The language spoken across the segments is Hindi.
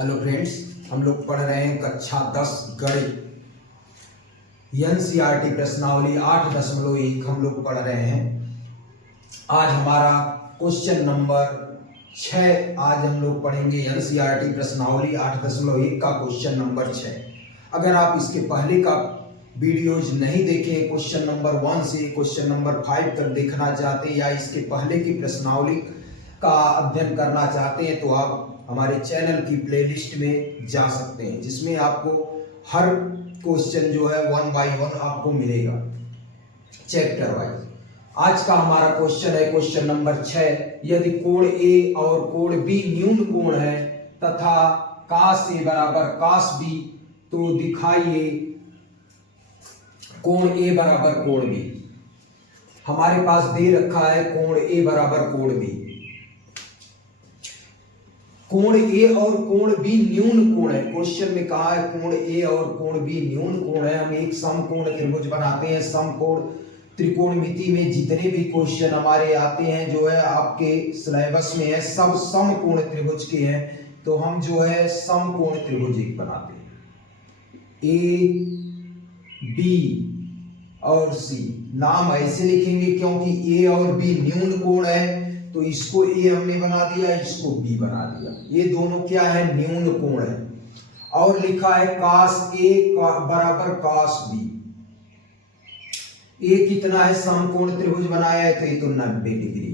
हेलो फ्रेंड्स, हम लोग पढ़ रहे हैं कक्षा 10 गणित एनसीईआरटी प्रश्नावली 8.1 हम लोग पढ़ रहे हैं। आज हमारा क्वेश्चन नंबर 6 आज हम लोग पढ़ेंगे। एनसीईआरटी प्रश्नावली 8.1 का क्वेश्चन नंबर 6। अगर आप इसके पहले का वीडियोज नहीं देखे, क्वेश्चन नंबर 1 से क्वेश्चन नंबर 5 तक देखना चाहते हैं या इसके पहले की प्रश्नावली का अध्ययन करना चाहते हैं तो आप हमारे चैनल की प्लेलिस्ट में जा सकते हैं, जिसमें आपको हर क्वेश्चन जो है 1 बाय 1 आपको मिलेगा चैप्टर वाइज। आज का हमारा क्वेश्चन है क्वेश्चन नंबर 6। यदि कोण ए और कोण बी न्यून कोण है तथा कास ए बराबर कास बी, तो दिखाइए कोण ए बराबर कोण बी। हमारे पास दे रखा है कोण ए बराबर कोण बी। कोण ए और कोण बी न्यून कोण है। क्वेश्चन में कहा है कोण ए और कोण बी न्यून कोण है। हम एक समकोण त्रिभुज बनाते हैं। समकोण त्रिकोणमिति में जितने भी क्वेश्चन हमारे आते हैं जो है आपके सिलेबस में है, सब समकोण त्रिभुज के हैं। तो हम जो है समकोण त्रिभुज एक बनाते हैं। ए बी और सी नाम ऐसे लिखेंगे क्योंकि ए और बी न्यून कोण है, तो इसको ए हमने बना दिया, इसको बी बना दिया। ये दोनों क्या है? न्यून कोण है। और लिखा है कास ए बराबर कास बी। ए कितना है? समकोण त्रिभुज बनाया है तो ये तो 90 डिग्री।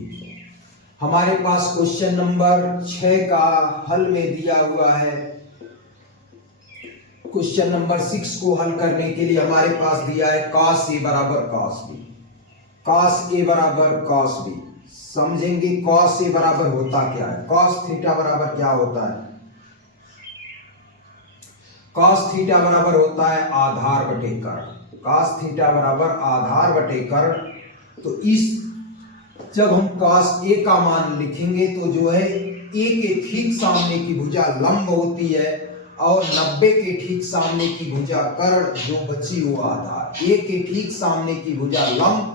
हमारे पास क्वेश्चन नंबर 6 का हल में दिया हुआ है। क्वेश्चन नंबर 6 को हल करने के लिए हमारे पास दिया है कास ए बराबर कास बी। कास ए बराबर कास बी समझेंगे। कॉस ए बराबर होता क्या है? कॉस थीटा बराबर क्या होता है? कॉस थीटा बराबर होता है आधार बटे कर्ण। कॉस थीटा बराबर आधार बटे कर्ण। तो इस जब हम कॉस ए का मान लिखेंगे तो जो है ए के ठीक सामने की भुजा लंब होती है और 90 के ठीक सामने की भुजा कर्ण, जो बची वो आधार। ए के ठीक सामने की भुजा लंब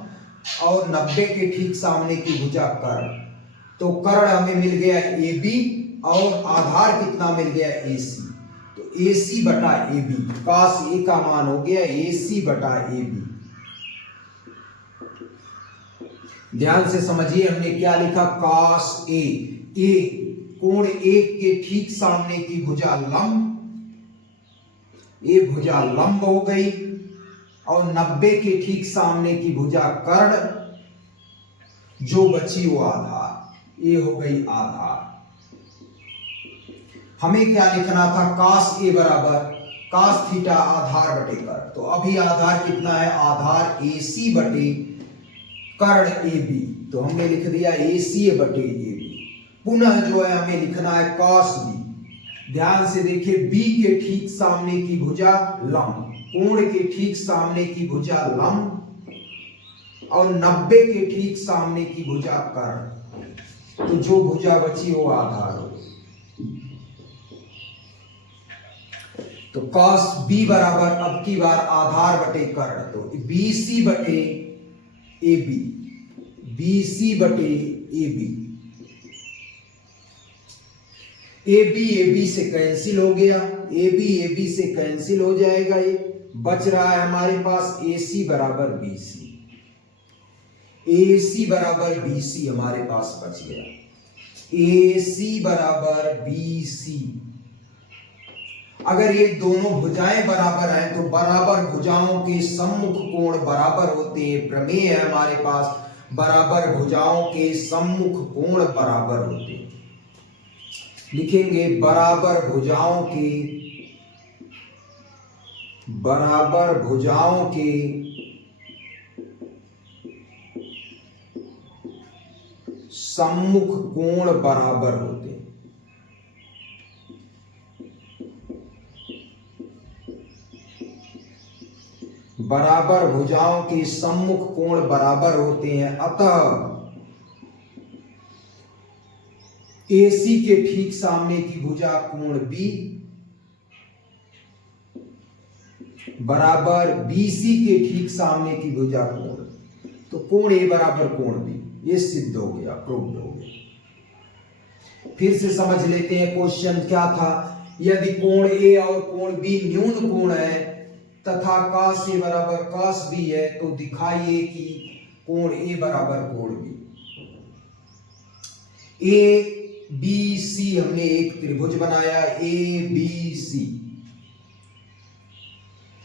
और 90 के ठीक सामने की भुजा कर्ण। तो कर्ण हमें मिल गया ए बी और आधार कितना मिल गया? ए सी। तो ए सी बटा ए बी, कास ए का मान हो गया ए सी बटा ए बी। ध्यान से समझिए, हमने क्या लिखा? कास ए। ए कोण ए के ठीक सामने की भुजा लंब, ए भुजा लंब हो गई और 90 के ठीक सामने की भुजा कर्ण, जो बची वो आधार। ये हो गई आधार। हमें क्या लिखना था? कास ए बराबर कास थीटा आधार बटे कर्ण। तो अभी आधार कितना है? आधार ए सी बटे कर्ण ए बी। तो हमने लिख दिया ए सी बटे ए बी। पुनः जो है हमें लिखना है कास बी। ध्यान से देखिए, बी के ठीक सामने की भुजा लंब, कोण के ठीक सामने की भुजा लंब और 90 के ठीक सामने की भुजा कर्ण। तो जो भुजा बची वो आधार हो। तो कॉस बी बराबर अब की बार आधार बटे कर्ण। तो बी सी बटे ए बी, बी सी बटे ए बी। ए बी से कैंसिल हो गया, ए बी से कैंसिल हो जाएगा। ये बच रहा है हमारे पास ए सी बराबर बी सी। ए सी बराबर बी सी हमारे पास बच गया। ए सी बराबर बी सी। अगर ये दोनों भुजाएं बराबर हैं तो बराबर भुजाओं के सम्मुख कोण बराबर होते हैं। प्रमेय है हमारे पास, बराबर भुजाओं के सम्मुख कोण बराबर होते हैं। लिखेंगे बराबर भुजाओं के सम्मुख कोण बराबर होते हैं। बराबर भुजाओं के सम्मुख कोण बराबर होते हैं। अतः AC के ठीक सामने की भुजा कोण B बराबर BC के ठीक सामने की भुजा कोण, तो कोण A बराबर कोण B। ये सिद्ध हो गया, प्रूव्ड हो गया। फिर से समझ लेते हैं क्वेश्चन क्या था। यदि कोण ए और कोण बी न्यून कोण है तथा cos ए बराबर cos बी है तो दिखाइए कि कोण ए बराबर कोण बी। ए बी सी हमने एक त्रिभुज बनाया, ए बी सी।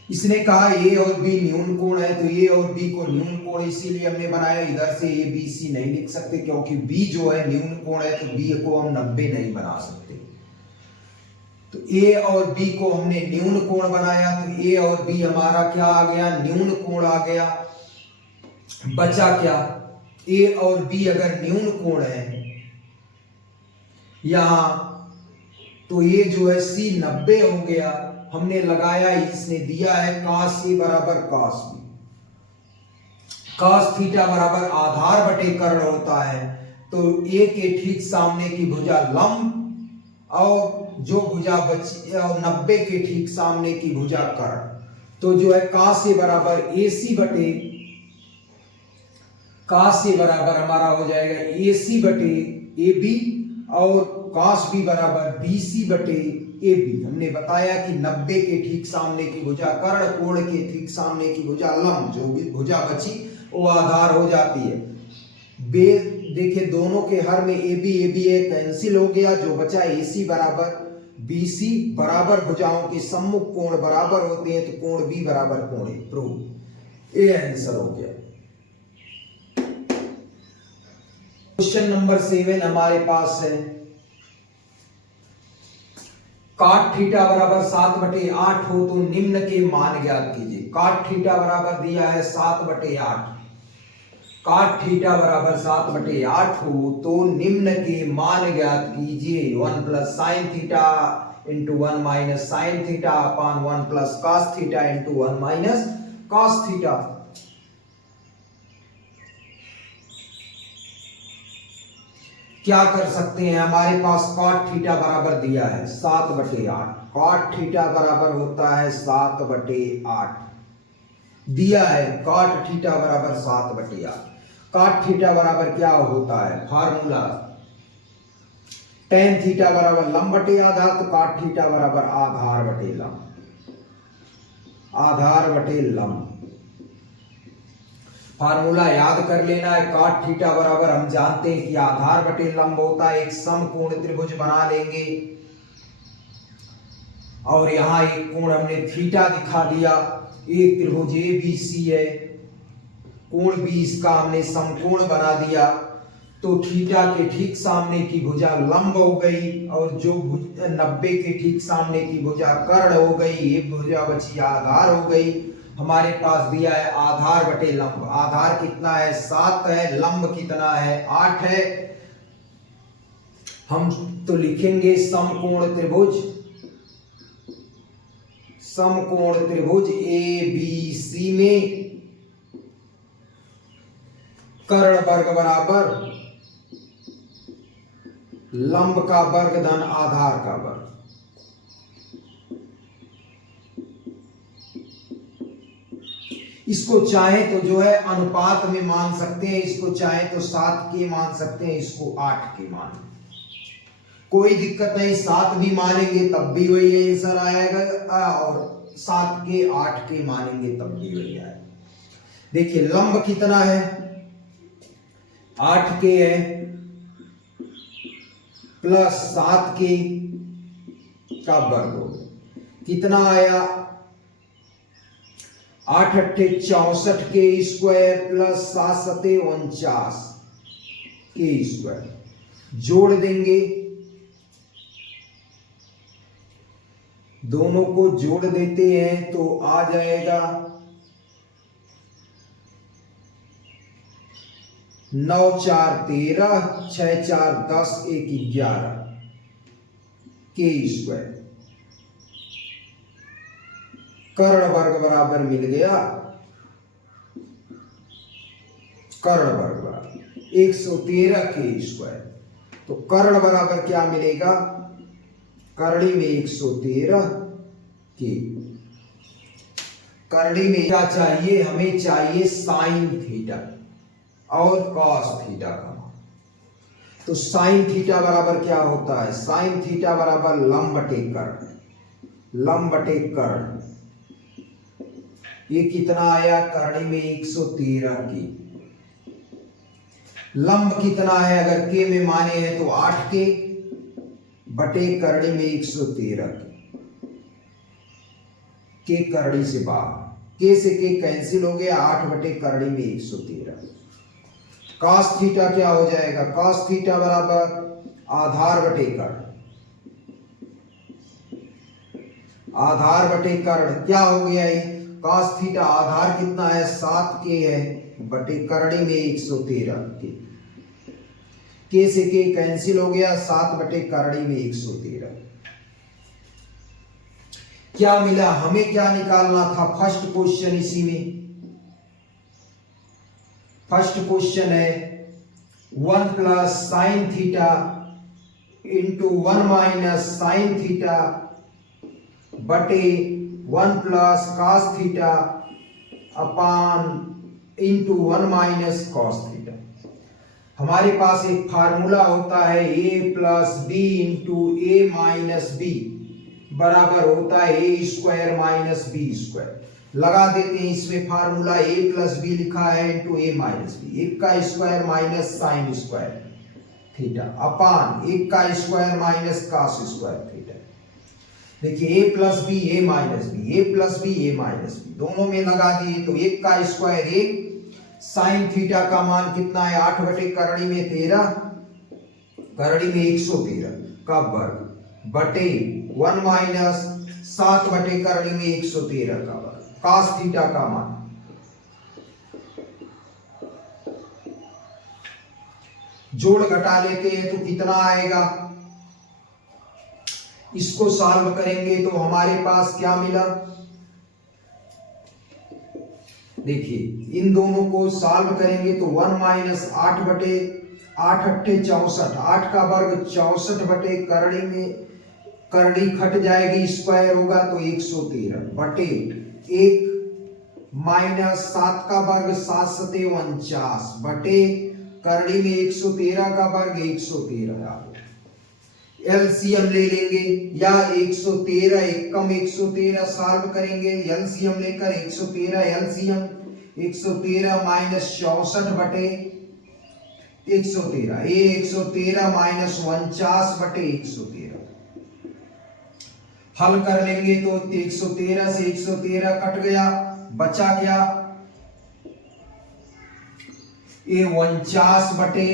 इसने कहा ए और बी न्यून कोण है तो ए और बी को न्यून कोण इसीलिए हमने बनाया। इधर से ए बी सी नहीं लिख सकते क्योंकि बी जो है न्यून कोण है तो बी को हम 90 नहीं बना सकते। तो ए और बी को हमने न्यून कोण बनाया तो ए और बी हमारा क्या आ गया, न्यून कोण आ गया। बचा क्या, ए और बी अगर न्यून कोण है यहां तो ये जो है सी 90 हो गया। हमने लगाया, इसने दिया है cos ए बराबर cos बी। cos थीटा बराबर आधार बटे कर्ण होता है तो ए के ठीक सामने की भुजा लंब और जो भुजा बची 90 के ठीक सामने की भुजा कर्ण। तो जो है cos ए बराबर AC बटे cos ए बराबर हमारा हो जाएगा AC बटे AB और cos बी बराबर BC बटे AB। हमने बताया कि 90 के ठीक सामने की भुजा कर्ण, कोण के ठीक सामने की भुजा लंब, जो भी भुजा बची वो आधार हो जाती है। देखिए दोनों के हर में AB AB कैंसिल हो गया, जो बचा AC बराबर BC। बराबर भुजाओं के सम्मुख कोण बराबर होते हैं तो कोण B बराबर कोण A। प्रूव, ये आंसर हो गया। क्वेश्चन नंबर 7 हमारे पास है, cot थीटा बराबर 7/8 हो तो निम्न के मान ज्ञात कीजिए। cot थीटा बराबर दिया है 7/8। cot थीटा बराबर 7/8 हो तो निम्न के मान ज्ञात कीजिए। 1 + sin theta × 1 - sin theta upon 1 + cos theta × 1 - cos theta. क्या कर सकते हैं, हमारे पास cot थीटा बराबर दिया है 7/8। cot थीटा बराबर होता है 7/8 दिया है। cot थीटा बराबर 7/8। cot थीटा बराबर क्या होता है, फार्मूला tan थीटा बराबर लंब बटे आधार तो cot थीटा बराबर आधार बटे लंब, आधार बटे लंब। फार्मूला याद कर लेना है। cot थीटा बराबर हम जानते हैं कि आधार बटे लंब होता है। एक समकोण त्रिभुज बना लेंगे और यहां एक कोण हमने थीटा दिखा दिया। एक त्रिभुज ABC है, कोण B इसका हमने समकोण बना दिया तो थीटा के ठीक सामने की भुजा लंब हो गई और जो 90 के ठीक सामने की भुजा कर्ण हो गई, एक भुजा बची आधार हो गई। हमारे पास दिया है आधार बटे लंब। आधार कितना है, 7 है, लंब कितना है, 8 है। हम तो लिखेंगे समकोण त्रिभुज, समकोण त्रिभुज ABC में कर्ण वर्ग बराबर लंब का वर्ग धन आधार का वर्ग। इसको चाहे तो जो है अनुपात में मान सकते हैं, इसको चाहे तो 7 के मान सकते हैं, इसको 8 के मान, कोई दिक्कत नहीं। 7 भी मानेंगे तब भी वही आंसर आएगा और 7 के 8 के मानेंगे तब भी वही आएगा। देखिए लंब कितना है, 8 के है प्लस 7 के का वर्ग हो कितना आया, 8 अट्ठे 64 के स्क्वायर प्लस 7 सते 49 के स्क्वायर। जोड़ देंगे, दोनों को जोड़ देते हैं तो आ जाएगा 9 4 13, 6 4 10, 1 11 के स्क्वायर। कर्ण वर्ग बराबर मिल गया, कर्ण वर्ग बराबर 113 के स्क्वायर। तो कर्ण बराबर क्या मिलेगा, करणी में 113 के। करणी में क्या चाहिए, हमें चाहिए साइन थीटा और कॉस थीटा का मान। तो साइन थीटा बराबर क्या होता है, साइन थीटा बराबर लंब बटे कर्ण। लंब बटे कर्ण, ये कितना आया करणी में 113 की। लंब कितना है अगर के में माने हैं तो 8 के बटे करणी में 113 के करणी से बाहर, के से के कैंसिल हो गया, 8 बटे करणी में 113। cos थीटा क्या हो जाएगा, cos थीटा बराबर आधार बटे कर्ण, आधार बटे कर्ण क्या हो गया है, cos थीटा आधार कितना है 7 के है बटे करणी में 113 के से के कैंसिल हो गया, 7 बटे करणी में 113। क्या मिला, हमें क्या निकालना था, फर्स्ट क्वेश्चन इसी में, फर्स्ट क्वेश्चन है 1 plus sine theta into 1 minus sine theta बटे 1 plus cos theta upon into 1 minus cos theta. हमारे पास एक फार्मूला होता है a plus B into A minus B बराबर होता है A square minus B square. लगा देते हैं इसमें फार्मूला, a प्लस बी लिखा है इंटू ए माइनस बी, एक का square minus sine square theta upon एक का square minus cos square theta. देखिए a plus B A minus B, a plus B A minus B दोनों में लगा दिए तो एक का स्क्वायर एक, साइन थीटा का मान कितना है 8 बटे करणी में 13, करणी में 113 का वर्ग बटे 1 माइनस 7 बटे करणी में 113 का वर्ग, cos थीटा का मान जोड़ घटा लेते हैं तो कितना आएगा, इसको सॉल्व करेंगे तो हमारे पास क्या मिला, देखिए इन दोनों को सॉल्व करेंगे तो 1 माइनस 8 बटे 8 अट्ठे 64, 8 का वर्ग 64 बटे करणी में, करणी खट जाएगी स्क्वायर होगा तो 113 बटे 1 माइनस 7 का वर्ग 7 सते 49 बटे करणी में 113 का वर्ग 113। एलसीएम ले लेंगे या 113 एकम 113 सॉल्व करेंगे, एलसीएम लेकर 113 एलसीएम 113 माइनस 64 बटे 113, ये 113 माइनस 49 बटे 113 हल कर लेंगे तो 113 से 113 कट गया, बचा क्या, ये 49 बटे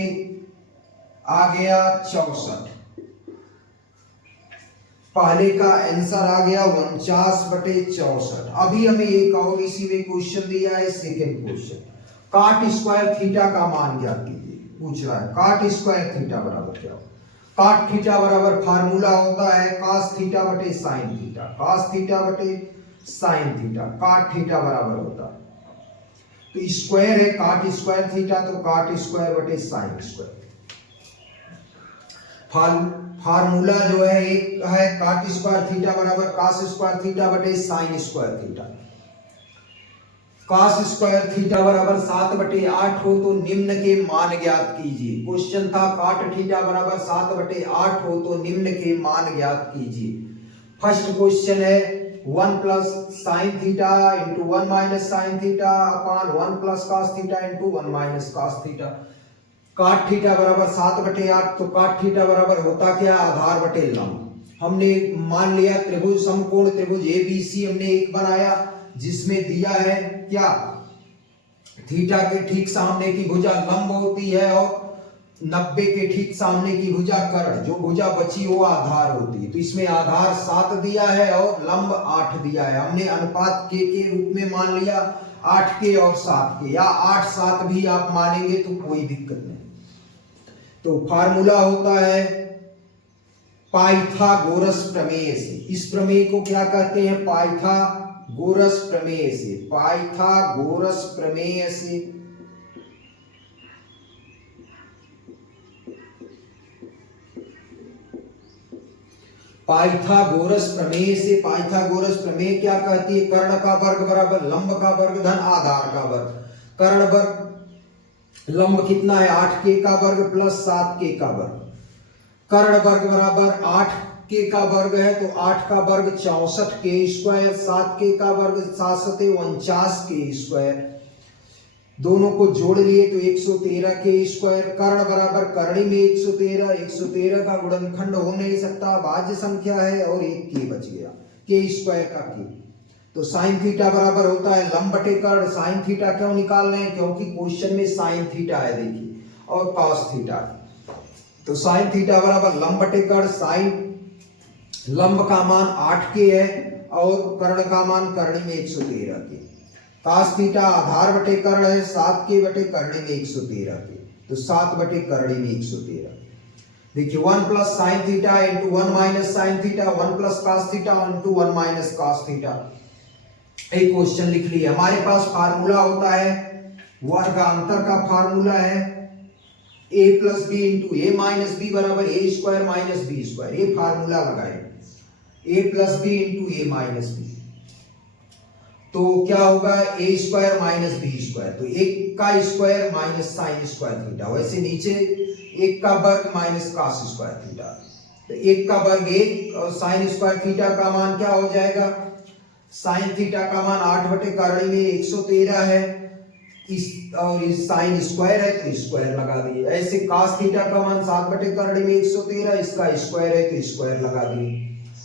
आ गया 64, पहले का आंसर आ गया 49 बटे 64। अभी हमें एक और इसी में क्वेश्चन दिया है, सेकंड क्वेश्चन, काट स्क्वायर थीटा का मान ज्ञात कीजिए, पूछ रहा है काट स्क्वायर थीटा बराबर क्या हो, काट थीटा बराबर फार्मूला होता है cos थीटा बटे साइन थीटा, cos थीटा बटे साइन थीटा, काट थीटा बराबर होता है तो स्क्वायर है काट स्क्वायर थीटा तो काट स्क्वायर बटे साइन स्क्वायर। फार्मूला जो है एक है काट स्क्वायर थीटा बराबर cos स्क्वायर थीटा बटे sign square theta, cos square theta बराबर 7 बटे 8 हो तो निम्न के मान ज्ञात कीजिए। क्वेश्चन था काट थीटा बराबर 7 बटे 8 हो तो निम्न के मान ज्ञात कीजिए। फर्स्ट क्वेश्चन है 1 plus sine theta into 1 minus sine theta upon 1 plus cos theta into 1 minus cos theta. काट थीटा बराबर 7 बटे 8 तो काट थीटा बराबर होता क्या, आधार बटे लंब। हमने मान लिया त्रिभुज समकोण त्रिभुज एबीसी हमने एक बनाया जिसमें दिया है क्या, थीटा के ठीक सामने की भुजा लंब होती है और 90 के ठीक सामने की भुजा कर्ण, जो भुजा बची वो आधार होती है। तो इसमें आधार 7 दिया है और लंब 8 दिया है। हमने अनुपात के रूप में मान लिया 8 के और 7 के, या 8 7 भी आप मानेंगे तो कोई दिक्कत नहीं। तो फार्मूला होता है पाइथागोरस प्रमेय से। इस प्रमेय को क्या कहते हैं, पाइथागोरस प्रमेय से। पाइथागोरस प्रमेय से पाइथागोरस प्रमेय से पाइथागोरस प्रमेय क्या कहती है, कर्ण का वर्ग बराबर लंब का वर्ग धन आधार का वर्ग। कर्ण वर्ग लंब कितना है 8 के का वर्ग प्लस 7 के का वर्ग, कर्ण वर्ग बराबर 8 के का वर्ग है तो 8 का वर्ग 64 के स्क्वायर, 7 के का वर्ग 7 सते 49 के स्क्वायर, दोनों को जोड़ लिए तो 113 के स्क्वायर। कर्ण बराबर करणी में 113, 113 का गुणनखंड हो नहीं सकता, भाज्य संख्या है और एक के बच गया, के स्क्वायर का के। तो साइन थीटा बराबर होता है लंब बटे कर्ण। साइन थीटा क्यों निकाल रहे हैं, क्योंकि क्वेश्चन में साइन थीटा है देखिए, और कॉस थीटा। तो साइन थीटा बराबर लंब बटे कर्ण। साइन लंब का मान 8 के है और कर्ण का मान करणी में 113 के। कॉस थीटा आधार बटे कर्ण है, 7 के बटे करणी में 113 के, तो 7 बटे करणी में 113। देखिए 1 plus sine theta into 1 minus sine theta, 1 plus cos theta into 1 minus cos theta. एक क्वेश्चन लिख लिया। हमारे पास फार्मूला होता है वर्गांतर का, फार्मूला है a plus B into A minus B बराबर A square minus B square. ये फार्मूला लगाए a plus B into A minus B, तो क्या होगा A square minus B square, तो 1 का square minus sine square theta. वैसे नीचे 1 का वर्ग माइनस कॉस स्क्वायर थीटा, तो 1 का वर्ग 1 और साइन स्क्वायर थीटा का मान क्या हो जाएगा, साइन थीटा का मान 8 बटे करणी में 113 है, इस और इस साइन स्क्वायर है तो स्क्वायर लगा दिए। ऐसे cos थीटा का मान 7 बटे करणी में 113, इसका स्क्वायर है तो स्क्वायर लगा दिए।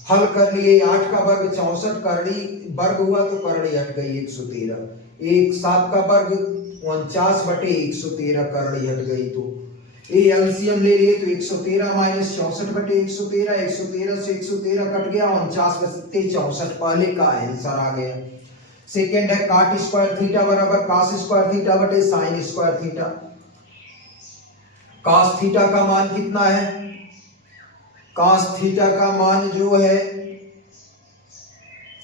हल कर लिए, 8 का वर्ग 64 करणी वर्ग हुआ तो करणी हट गई 113, 7 का वर्ग 49 बटे 113 करणी हट गई, तो ये एलसीएम ले लिए तो 113 माइनस 64 बटे 113, 113 से 113 कट गया, 49 बटे 64 पहले का आंसर आ गया। सेकेंड है cot स्क्वायर थीटा बराबर cos स्क्वायर थीटा बटे sign square theta. cos theta का मान कितना है, cos थीटा का मान जो है,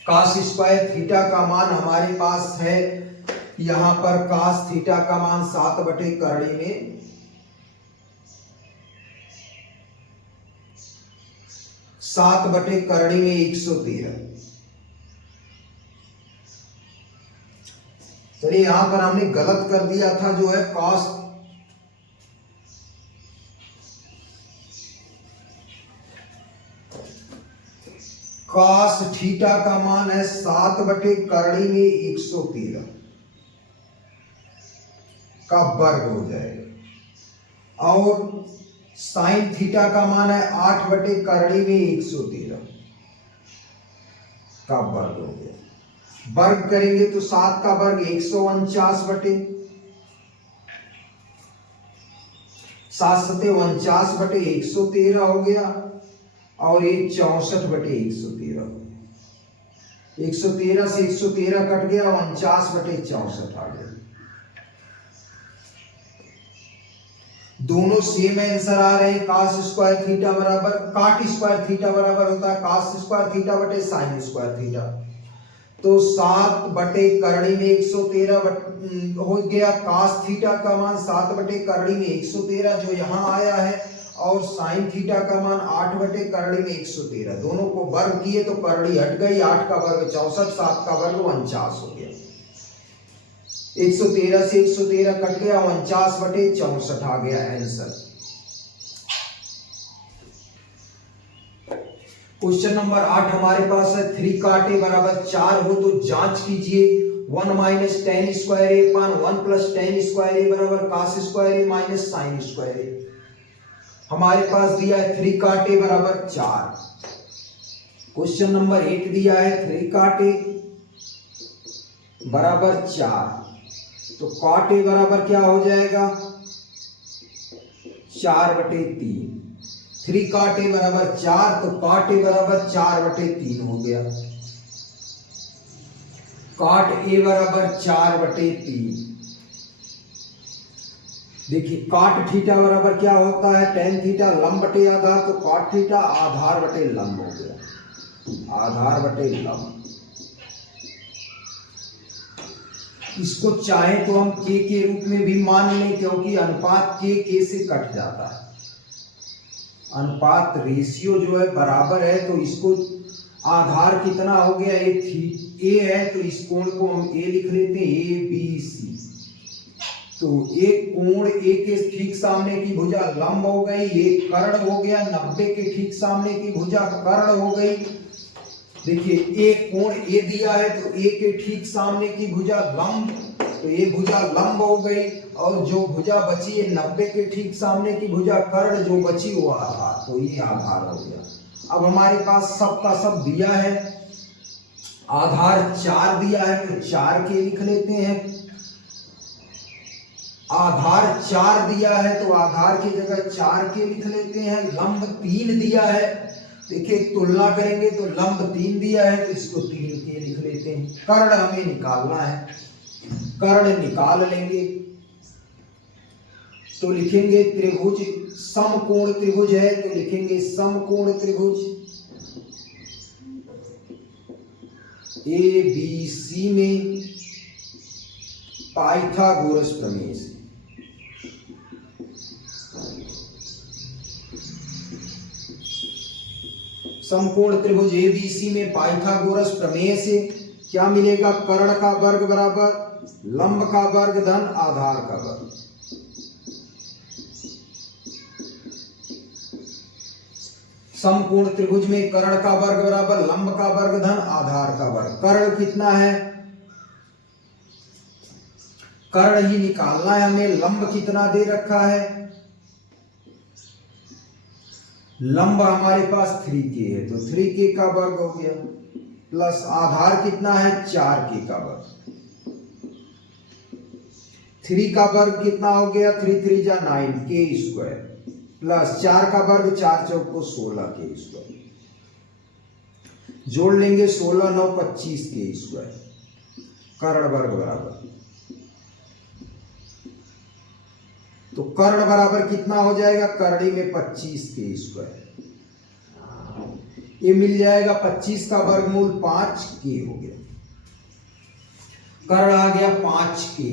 cos स्क्वायर थीटा का मान हमारे पास है यहां पर, cos थीटा का मान 7 बटे करणी में 7 बटे करणी में 113। चलिए यहां पर हमने गलत कर दिया था, जो है cos थीटा का मान है 7 बटे करणी में 113 का वर्ग हो जाएगा, और साइन थीटा का मान है 8 बटे करणी में 113 का वर्ग हो गया। वर्ग करेंगे तो 7 का वर्ग 149 बटे 7 सते 49 बटे 113 हो गया, और ये 64 बटे 113, 113 से 113 कट गया, 49 बटे 64 आ गया। दोनों सेम आंसर आ रहे हैं। cos स्क्वायर थीटा बराबर cot स्क्वायर थीटा बराबर होता है cos स्क्वायर थीटा बटे साइन स्क्वायर थीटा, तो 7 बटे करणी में 113 हो गया। cos थीटा का मान 7 बटे करणी में 113 जो यहाँ आया है, और साइन थीटा का मान 8 बटे करणी में 113, दोनों को वर्ग किए तो करणी हट गई, 8 का वर्ग 64, 7 का वर्ग 49 हो गया। 113 से 113 कट गया, 49 बटे 64 आ गया आंसर। क्वेश्चन नंबर 8 हमारे पास है 3 cot a बराबर 4 हो तो जांच कीजिए 1 माइनस tan स्क्वायर ए पान 1 प्लस tan स्क्वायर ए बराबर cos स्क्वायर ए माइनस साइन स्क्वायर ए। हमारे पास दिया है 3 cot a बराबर 4। क्वेश्चन नंबर 8 दिया है 3 cot a बराबर 4, तो cot a बराबर क्या हो जाएगा 4 बटे 3। 3 cot a बराबर 4, तो cot a बराबर 4 बटे 3 हो गया। cot a बराबर 4 बटे 3। देखिए cot थीटा बराबर क्या होता है, tan थीटा लंब बटे आधार, तो cot थीटा आधार बटे लंब हो गया, आधार बटे लंब। इसको चाहे तो हम k के रूप में भी मान लें, क्योंकि अनुपात k से कट जाता है, अनुपात रेशियो जो है बराबर है, तो इसको आधार कितना हो गया ए है, तो इस कोण को हम ए लिख लेते हैं, ए बी सी, तो एक कोण ए के ठीक सामने की भुजा लंब हो गई, एक कर्ण हो गया, 90 के ठीक सामने की भुजा कर्ण हो गई। देखिए एक कोण ए दिया है तो ए के ठीक सामने की भुजा लंब, तो ये भुजा लंब हो गई, और जो भुजा बची है 90 के ठीक सामने की भुजा कर्ण जो बची वो आधार, तो ये आधार हो गया। अब हमारे पास सब का सब दिया है, आधार 4 दिया है तो 4 के लिख लेते हैं। आधार 4 दिया है तो आधार की जगह 4 के लिख लेते हैं। लंब 3 दिया है, देखिए तुलना करेंगे तो लंब 3 दिया है तो इसको 3 के लिख लेते हैं। कर्ण हमें निकालना है, कर्ण निकाल लेंगे तो लिखेंगे त्रिभुज, समकोण त्रिभुज है तो लिखेंगे समकोण त्रिभुज ABC में पाइथागोरस प्रमेय से। समकोण त्रिभुज ABC में पाइथागोरस प्रमेय से क्या मिलेगा? कर्ण का वर्ग बराबर लंब का वर्ग धन आधार का वर्ग। समकोण त्रिभुज में कर्ण का वर्ग बराबर लंब का वर्ग धन आधार का वर्ग। कर्ण कितना है? कर्ण ही निकालना है हमें। लंब कितना दे रखा है? लंब हमारे पास 3k है तो 3k का वर्ग हो गया, प्लस आधार कितना है? 4k का वर्ग। 3 का वर्ग कितना हो गया? 3 3 जा 9k स्क्वायर, प्लस 4 का वर्ग 4 चौक को 16k स्क्वायर, जोड़ लेंगे 16 9 25k स्क्वायर। कर्ण वर्ग बराबर, तो कर्ण बराबर कितना हो जाएगा? करड़ी में 25k स्क्वायर, ये मिल जाएगा 25 का वर्गमूल 5k हो गया। कर्ण आ गया 5k।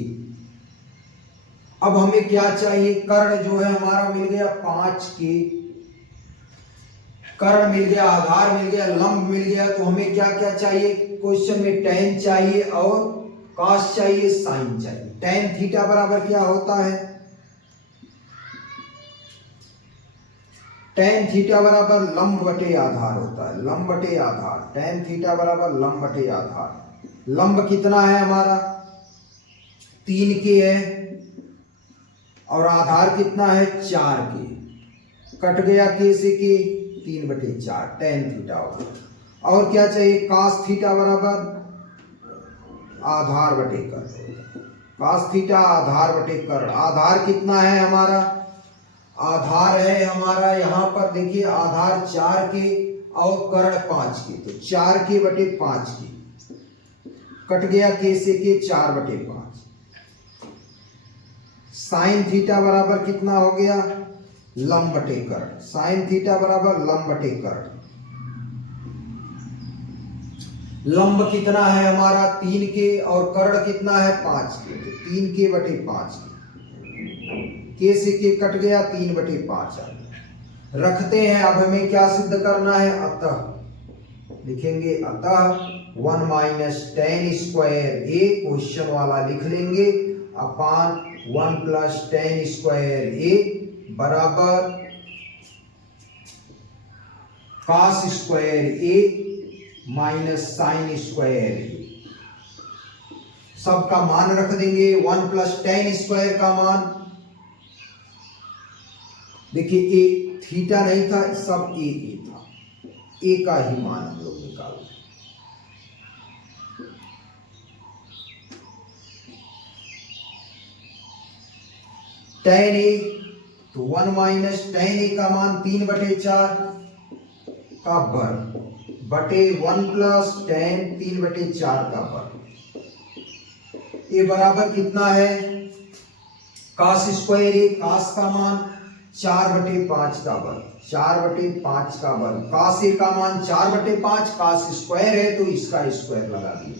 अब हमें क्या चाहिए? कर्ण जो है हमारा मिल गया 5k, कर्ण मिल गया, आधार मिल गया, लंब मिल गया, तो हमें क्या क्या चाहिए? क्वेश्चन में tan चाहिए और cos चाहिए, sin चाहिए। tan थीटा बराबर क्या होता है? tan थीटा बराबर लंब बटे आधार होता है, लंब बटे आधार। tan थीटा बराबर लंब बटे आधार। लंब कितना है हमारा? 3k है, और आधार कितना है? 4k। कट गया k से k, 3/4 tan थीटा होगा। और क्या चाहिए? cos थीटा बराबर आधार बटे कर्ण। cos थीटा आधार बटे कर्ण। आधार कितना है हमारा? आधार है हमारा यहाँ पर देखिए, आधार 4k और कर्ण 5k, तो 4k बटे 5k। कट गया k से k, 4/5। साइन थीटा बराबर कितना हो गया? लंब बटे कर्ण। साइन थीटा बराबर लंब बटे कर्ण। लंब कितना है हमारा? 3k और कर्ण कितना है? 5k, तो 3k बटे 5k। k से k कट गया, 3/5 आ गया। रखते हैं, अब हमें क्या सिद्ध करना है? अतः लिखेंगे, अतः 1 minus tan square a, question वाला लिख लेंगे, अपान 1 प्लस tan स्क्वायर a बराबर cos square a minus sine square a। सबका मान रख देंगे। 1 प्लस tan स्क्वायर का मान, देखिए ए थीटा नहीं था, सब ए था, ए का ही मान हम लोग निकाल। tan ए, तो 1 माइनस tan ए का मान 3/4 का वर्ग बटे 1 प्लस tan 3/4 का वर्ग। ये बराबर कितना है? cos स्क्वायर ए, cos का मान 4/5 का वर्ग, 4/5 का वर्ग। cos ए का मान 4/5, cos स्क्वायर है तो इसका स्क्वायर लगा दिए,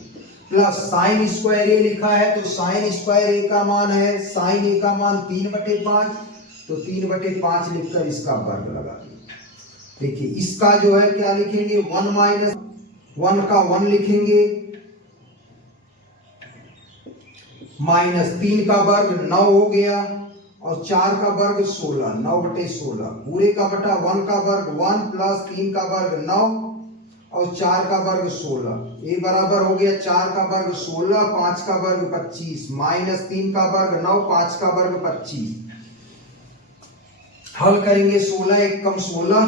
प्लस साइन स्क्वायर ए लिखा है तो साइन स्क्वायर ए का मान है, साइन ए का मान 3/5, तो 3/5 लिखकर इसका वर्ग लगा दिए। देखिए इसका जो है क्या लिखेंगे? 1 माइनस 1 का 1 लिखेंगे, माइनस 3 का वर्ग 9 हो गया और 4 का वर्ग 16, 9/16 पूरे का बटा 1 का वर्ग 1 प्लस 3 का वर्ग 9 और 4 का वर्ग 16, ये बराबर हो गया 4 का वर्ग 16, 5 का वर्ग 25 माइनस 3 का वर्ग 9, 5 का वर्ग 25। हल करेंगे 16 एक कम 16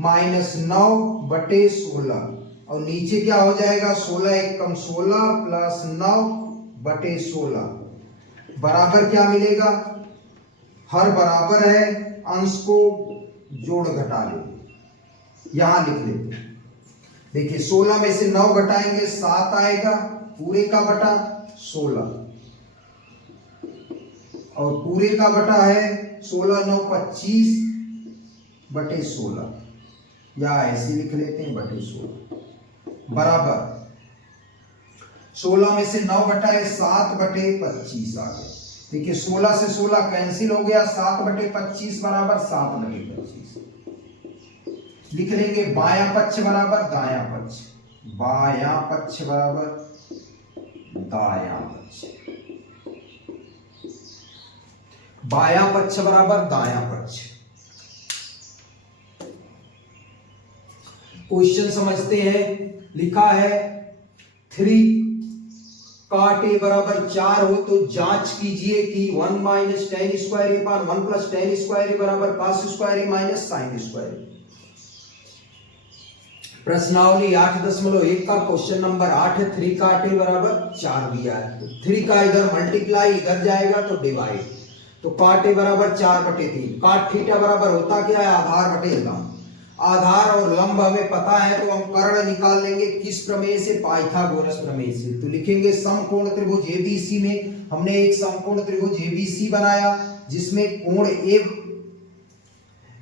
माइनस 9/16 और नीचे क्या हो जाएगा 16 एक कम 16 प्लस 9/16 बराबर क्या मिलेगा, हर बराबर है अंश को जोड़ घटा ले, यहां लिख लेते। देखिए 16 में से 9 घटाएंगे 7 आएगा पूरे का बटा 16 और पूरे का बटा है 16 9 25/16 या ऐसे लिख लेते हैं /16 बराबर 16 में से 9 घटाए 7/25 आ गया। देखिए 16 से 16 कैंसिल हो गया 7/25 बराबर 7/25 लिख लेंगे। बायां पक्ष बराबर दायां पक्ष, बायां पक्ष बराबर दायां पक्ष, बायां पक्ष बराबर दायां पक्ष। क्वेश्चन समझते हैं। लिखा है 3 cot a बराबर 4 हो तो जांच कीजिए कि 1 माइनस tan स्क्वायर ए पान 1 प्लस tan स्क्वायर ए बराबर cos स्क्वायर ए माइनस sin स्क्वायर। प्रश्नावली 8.1 का क्वेश्चन नंबर 8 है। 3 cot a बराबर 4 दिया है तो 3 का इधर मल्टीप्लाई इधर जाएगा तो डिवाइड, तो cot a बराबर 4/3। cot थीटा बराबर होता क्या है आधार बटे लंब, आधार और लंब हमें पता है तो हम कर्ण निकाल लेंगे किस प्रमेय से, पाइथागोरस प्रमेय से। तो लिखेंगे समकोण त्रिभुज एबीसी में हमने एक समकोण त्रिभुज एबीसी बनाया जिसमें कोण ए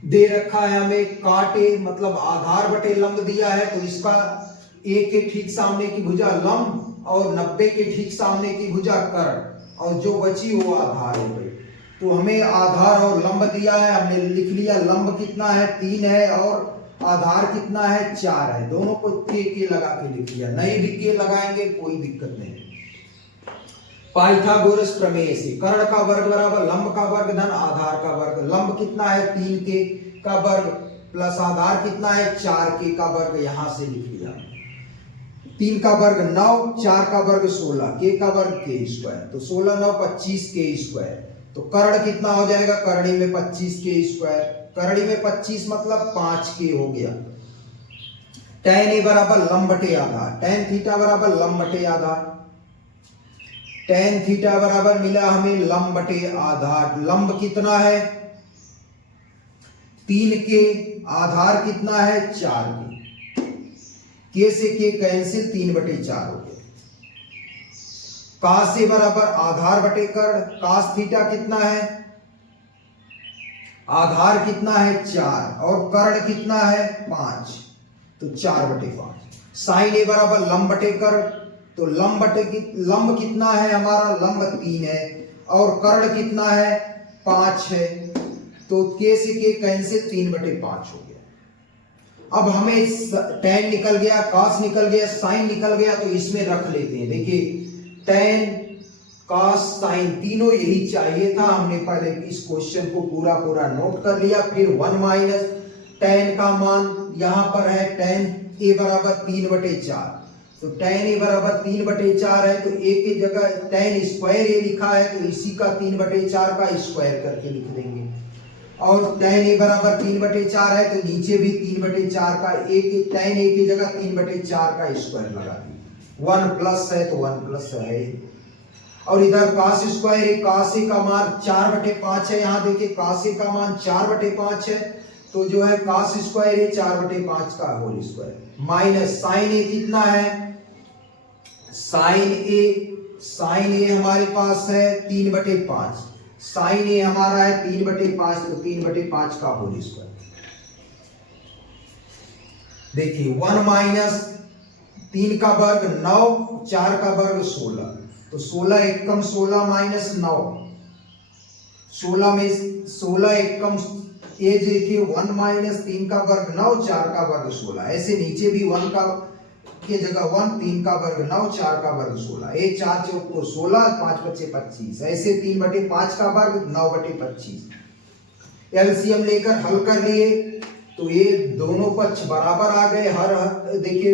दे रखा है हमें, cot a मतलब आधार बटे लंब दिया है तो इसका ए के ठीक सामने की भुजा लंब और 90 के ठीक सामने की भुजा कर्ण और जो बची वो आधार हो गई। तो हमें आधार और लंब दिया है, हमने लिख लिया लंब कितना है 3 है और आधार कितना है 4 है, दोनों को के लगा के लिख लिया, नहीं भी के लगाएंगे कोई दिक्कत नहीं। पाइथागोरस प्रमेय से कर्ण का वर्ग बराबर लंब का वर्ग धन आधार का वर्ग, लंब कितना है 3 के का वर्ग प्लस आधार कितना है 4 के का वर्ग, यहां से लिख लिया। 3 का वर्ग 9, 4 का वर्ग 16, के का वर्ग के स्क्वायर, तो 16 9 25 के स्क्वायर। तो कर्ण कितना हो जाएगा, करणी में 25 के स्क्वायर, करणी में 25 मतलब 5 के हो गया। tan a बराबर लंब बटे आधार, tan थीटा बराबर लंब बटे आधार, tan थीटा बराबर मिला हमें लंब बटे आधार। लंब कितना है 3 के, आधार कितना है 4 के से के कैंसिल 3/4 हो गया। cos a बराबर आधार बटे कर्ण, cos थीटा कितना है, आधार कितना है 4 और कर्ण कितना है 5 तो 4/5। sin a बराबर लंब बटे कर्ण, तो लंब कितना है हमारा, लंब 3 है और कर्ण कितना है 5 है, तो के से के कैंसिल 3/5 हो गया। अब हमें tan निकल गया, cos निकल गया, sin निकल गया, तो इसमें रख लेते हैं। देखिए tan cos sin तीनों यही चाहिए था, हमने पहले इस क्वेश्चन को पूरा नोट कर लिया। फिर 1 माइनस tan का मान यहां पर है tan a बराबर 3/4, तो tan a बराबर 3/4 है तो a की जगह tan स्क्वायर a लिखा है तो इसी का 3/4 का स्क्वायर करके लिख देंगे। और tan a बराबर 3/4 है तो नीचे भी 3/4 का tan a की जगह 3/4 का स्क्वायर लगा दिया। 1 प्लस है तो 1 प्लस है और इधर cos स्क्वायर है, cos a का मान 4/5 है, यहाँ देखिए cos a का मान 4/5 है तो जो है cos स्क्वायर है 4/5 का whole square minus sin a कितना है, sin a हमारे पास है 3/5, sin a हमारा है 3/5 तो 3/5 का होल स्क्वायर। देखिए 1 माइनस 3 का वर्ग 9, 4 का वर्ग 16, तो 16 एकम 16 माइनस 9, 16 में 16 एकम ये देखिए 1 माइनस 3 का वर्ग 9, 4 का वर्ग 16, ऐसे नीचे भी 1 का की जगह 1, 3 का वर्ग 9, 4 का वर्ग 16, 1 4 चौक को 16, 5 बचे 25, ऐसे 3/5 का वर्ग 9/25। एलसीएम लेकर हल कर लिए तो ये दोनों पक्ष बराबर आ गए। हर देखिए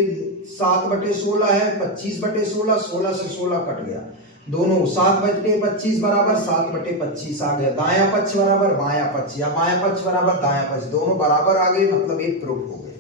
7/16 है, 25/16, 16 से 16 कट गया, दोनों 7/25 बराबर 7/25 आ गया। दायां पक्ष बराबर बायां पक्ष या बायां पक्ष बराबर दायां पक्ष, दोनों बराबर आ गए, मतलब एक प्रूफ हो गए।